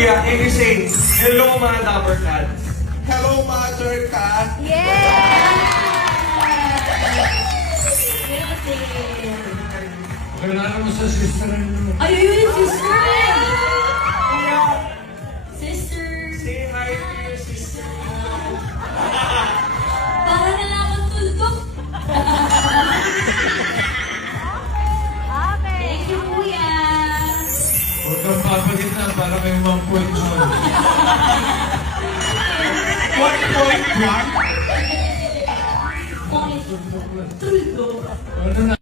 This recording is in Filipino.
Kuya, can you say, hello mga Dapper Cats? Hello, Mother Cat. Kailangan mo sa sister mo. Ay, yun, sister! Sister! Say hi to your sister. Para na lang akong tuldok. Thank you, Kuya! Huwag kang papalit na para may 1.1. 1.1? Tuldok. Ano na?